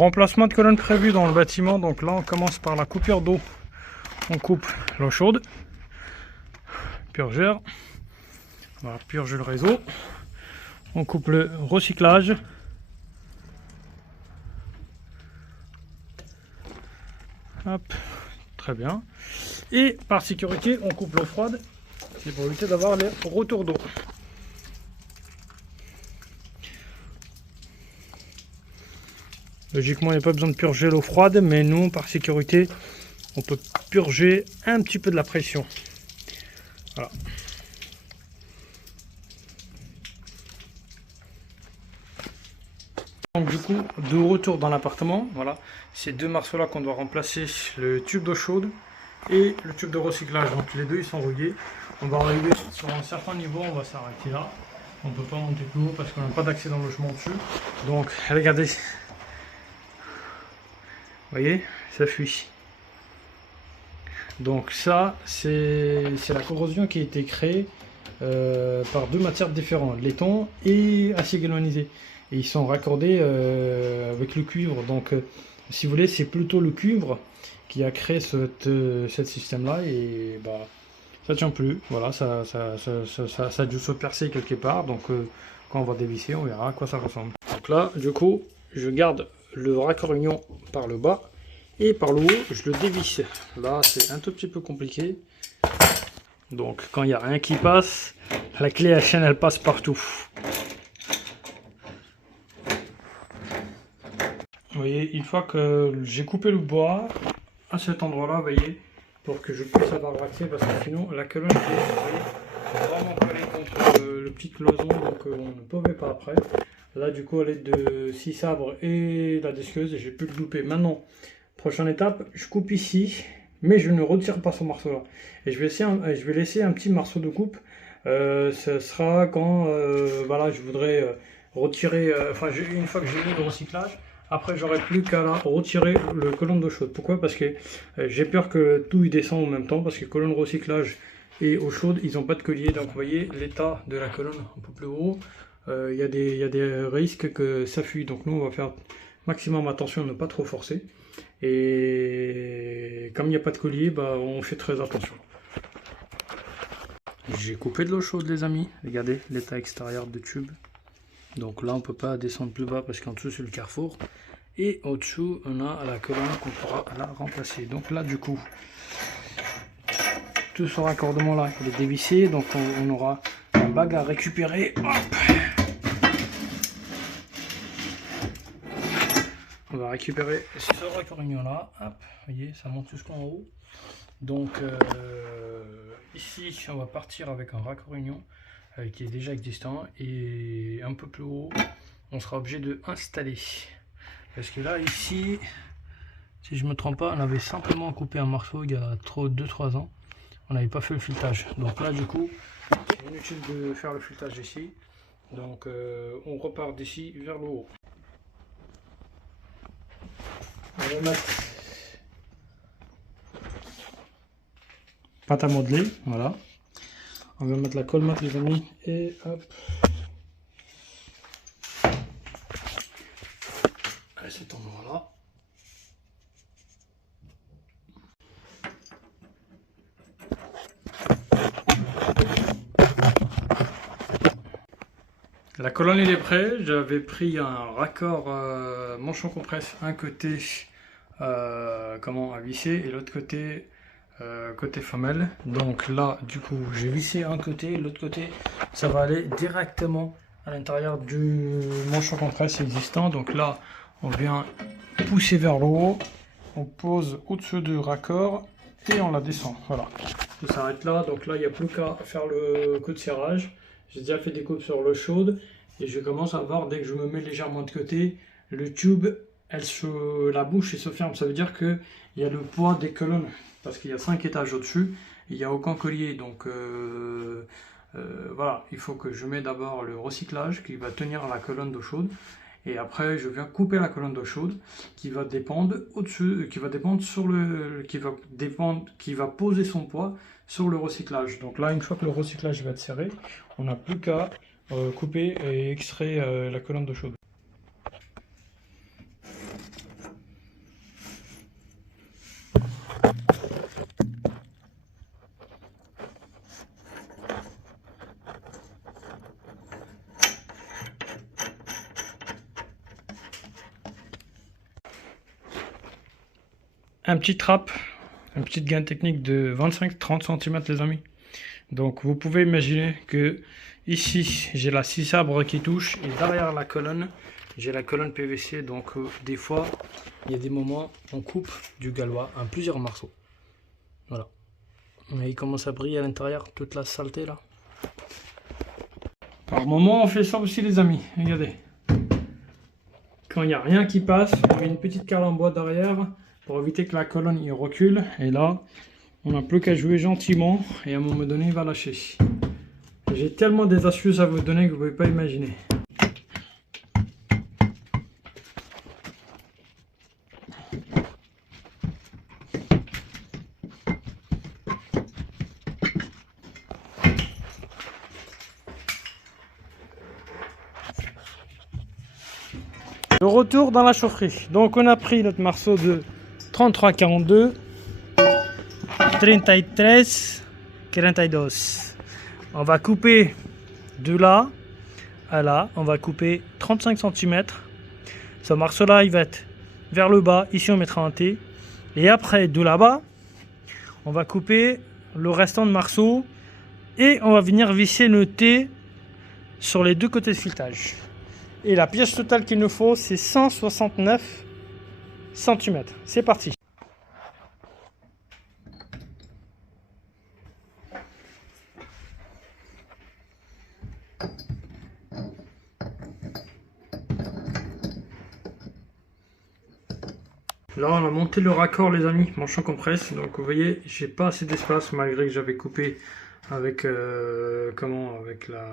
Remplacement de colonne prévu dans le bâtiment, donc là on commence par la coupure d'eau. On coupe l'eau chaude, purgeur, on va purger le réseau. On coupe le recyclage. Hop, très bien. Et par sécurité, on coupe l'eau froide, c'est pour éviter d'avoir les retours d'eau. Logiquement, il n'y a pas besoin de purger l'eau froide, mais nous, par sécurité, on peut purger un petit peu de la pression. Voilà. Donc du coup, de retour dans l'appartement, voilà, ces deux marceaux là qu'on doit remplacer, le tube d'eau chaude et le tube de recyclage. Donc les deux ils sont reliés. On va arriver sur un certain niveau, on va s'arrêter là. On ne peut pas monter plus haut parce qu'on n'a pas d'accès dans le logement dessus. Donc regardez, vous voyez, ça fuit. Donc ça, c'est la corrosion qui a été créée par deux matières différentes, laiton et acier galvanisé. Et ils sont raccordés avec le cuivre. Donc si vous voulez, c'est plutôt le cuivre qui a créé ce système là. Et bah ça tient plus. Voilà, ça a dû se percer quelque part. Donc quand on va dévisser, on verra à quoi ça ressemble. Donc là, du coup, je garde le raccord-union par le bas. Et par le haut, je le dévisse. Là, c'est un tout petit peu compliqué. Donc, quand il n'y a rien qui passe, la clé à chaîne, elle passe partout. Vous voyez, une fois que j'ai coupé le bois, à cet endroit-là, vous voyez, pour que je puisse avoir accès, parce que sinon, la colonne est vraiment collée contre le petit cloison, donc on ne pouvait pas après. Là, du coup, à l'aide de 6 sabres et la disqueuse, j'ai pu le louper. Maintenant, prochaine étape, je coupe ici, mais je ne retire pas ce marceau là. Et je vais laisser un petit marceau de coupe. Ce sera quand voilà, je voudrais retirer, une fois que j'ai mis le recyclage, après j'aurai plus qu'à retirer le colonne d'eau chaude. Pourquoi? Parce que j'ai peur que tout y descende en même temps, parce que colonne de recyclage et eau chaude, ils n'ont pas de collier. Donc vous voyez l'état de la colonne un peu plus haut. Il y a des risques que ça fuit. Donc nous on va faire maximum attention à ne pas trop forcer. Et comme il n'y a pas de collier, bah, on fait très attention. J'ai coupé de l'eau chaude les amis, regardez l'état extérieur du tube. Donc là on peut pas descendre plus bas parce qu'en dessous c'est le carrefour. Et au-dessous on a la colonne qu'on pourra la remplacer. Donc là du coup, tout ce raccordement là il est dévissé, donc on aura un bag à récupérer. Hop, on va récupérer ce raccord-union là, hop, vous voyez, ça monte jusqu'en haut. Donc ici, on va partir avec un raccord-union qui est déjà existant. Et un peu plus haut, on sera obligé de installer. Parce que là, ici, si je ne me trompe pas, on avait simplement coupé un morceau il y a 2-3 ans. On n'avait pas fait le filetage. Donc là, du coup, c'est inutile de faire le filetage ici. Donc on repart d'ici vers le haut. On va mettre pâte à modeler, voilà. On va mettre la colle mat les amis, et hop. À cet endroit-là. La colonne elle est prête, j'avais pris un raccord manchon compresse, un côté à visser et l'autre côté côté femelle. Donc là du coup j'ai vissé un côté, l'autre côté ça va aller directement à l'intérieur du manchon compresse existant. Donc là on vient pousser vers le haut, on pose au-dessus du raccord et on la descend, voilà. Ça s'arrête là, donc là il n'y a plus qu'à faire le coup de serrage. J'ai déjà fait des coupes sur l'eau chaude et je commence à voir, dès que je me mets légèrement de côté, le tube, la bouche se ferme. Ça veut dire qu'il y a le poids des colonnes, parce qu'il y a 5 étages au-dessus, il n'y a aucun collier. Donc voilà, il faut que je mette d'abord le recyclage qui va tenir la colonne d'eau chaude. Et après, je viens couper la colonne d'eau chaude qui va dépendre au-dessus, qui va poser son poids sur le recyclage. Donc là, une fois que le recyclage va être serré, on n'a plus qu'à couper et extraire la colonne d'eau chaude. un petit trap, une petite gaine technique de 25-30 cm les amis. Donc vous pouvez imaginer que ici j'ai la scie sabre qui touche et derrière la colonne j'ai la colonne PVC. Donc des fois il y a des moments on coupe du gallois en plusieurs morceaux. Voilà. Et il commence à briller à l'intérieur toute la saleté là. Par moment on fait ça aussi les amis, regardez. Quand il n'y a rien qui passe, on met une petite cale en bois derrière pour éviter que la colonne y recule. Et là, on n'a plus qu'à jouer gentiment et à un moment donné, il va lâcher. J'ai tellement des astuces à vous donner que vous ne pouvez pas imaginer. De retour dans la chaufferie. Donc on a pris notre morceau de 33-42, 33-42. On va couper de là à là. On va couper 35 cm. Ce morceau là il va être vers le bas. Ici on mettra un T. Et après de là-bas, on va couper le restant de morceau. Et on va venir visser le T sur les deux côtés de filetage. Et la pièce totale qu'il nous faut, c'est 169 cm. C'est parti. Là, on a monté le raccord, les amis, manchon compresse. Donc, vous voyez, j'ai pas assez d'espace malgré que j'avais coupé avec avec la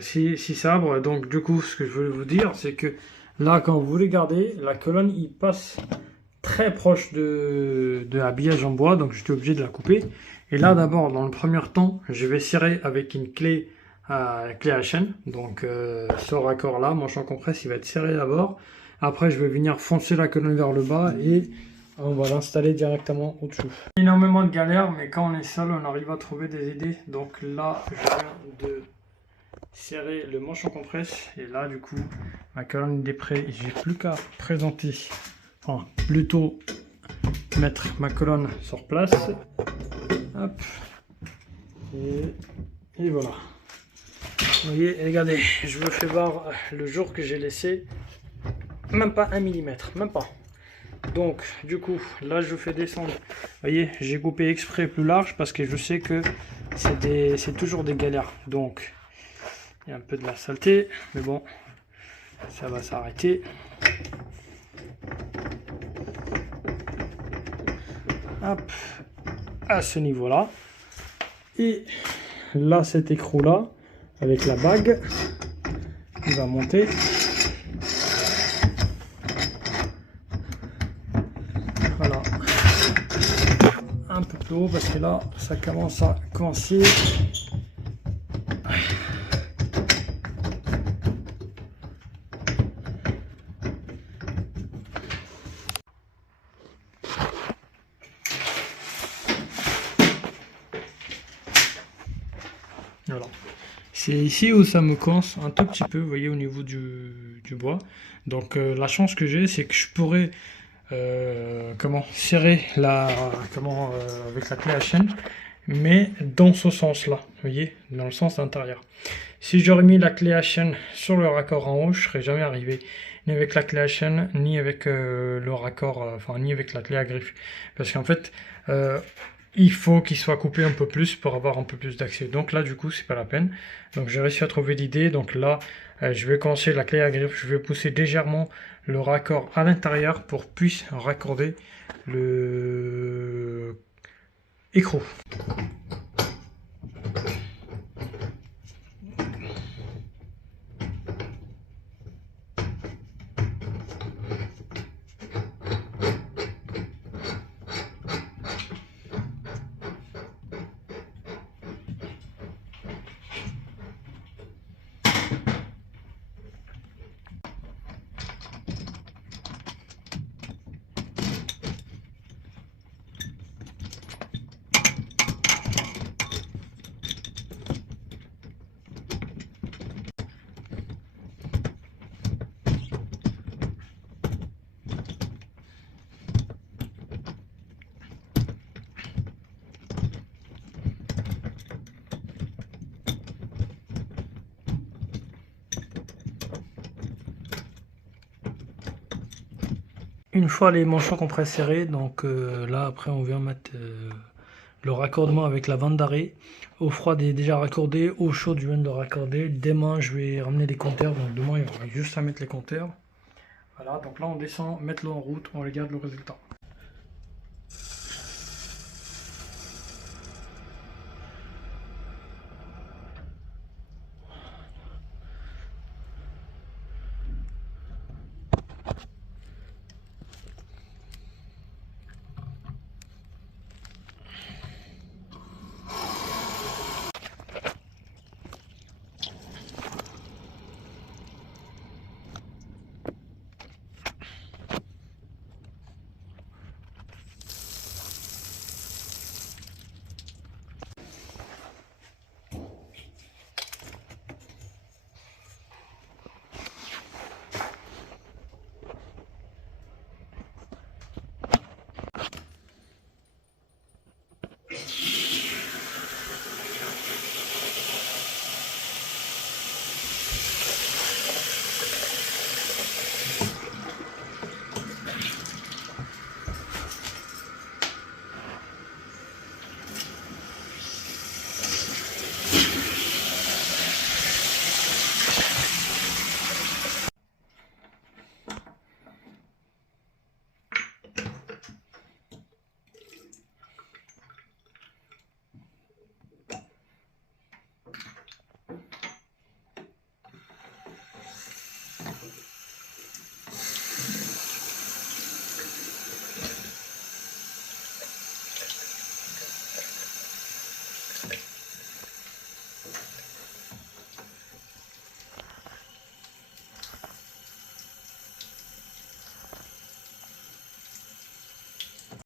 scie sabre. Donc, du coup, ce que je voulais vous dire, c'est que là, quand vous regardez, la colonne, il passe très proche de l'habillage en bois. Donc, j'étais obligé de la couper. Et là, d'abord, dans le premier temps, je vais serrer avec une clé à chaîne. Donc, ce raccord-là, manchon compresse, il va être serré d'abord. Après, je vais venir foncer la colonne vers le bas et on va l'installer directement au-dessous. Énormément de galères, mais quand on est seul, on arrive à trouver des idées. Donc là, je viens de serrer le manchon compresse. Et là, du coup, ma colonne est prête. J'ai plus qu'à présenter, enfin, plutôt mettre ma colonne sur place. Hop. Et voilà. Vous voyez, regardez, je vous fais voir le jour que j'ai laissé. Même pas 1 mm, même pas. Donc du coup là je fais descendre. Vous voyez, j'ai coupé exprès plus large parce que je sais que c'est toujours des galères. Donc il y a un peu de la saleté, mais bon, ça va s'arrêter. Hop, à ce niveau là. Et là cet écrou là avec la bague, il va monter. Voilà, un peu plus haut parce que là ça commence à coincer. Voilà, c'est ici où ça me coince un tout petit peu, vous voyez, au niveau du bois. Donc la chance que j'ai, c'est que je pourrais serrer avec la clé à chaîne, mais dans ce sens là, vous voyez, dans le sens intérieur. Si j'aurais mis la clé à chaîne sur le raccord en haut, je serais jamais arrivé ni avec la clé à chaîne ni avec le raccord, ni avec la clé à griffe, parce qu'en fait il faut qu'il soit coupé un peu plus pour avoir un peu plus d'accès. Donc là, du coup, c'est pas la peine. Donc j'ai réussi à trouver l'idée. Donc là, je vais commencer la clé à griffe. Je vais pousser légèrement le raccord à l'intérieur pour puisse raccorder le écrou. une fois les manchons compressés serrés, donc là après on vient mettre le raccordement avec la bande d'arrêt. Au froid est déjà raccordé, au chaud je viens de le raccorder. Demain je vais ramener les compteurs, donc demain il y aura juste à mettre les compteurs. Voilà, donc là on descend, mettre l'eau en route, on regarde le résultat.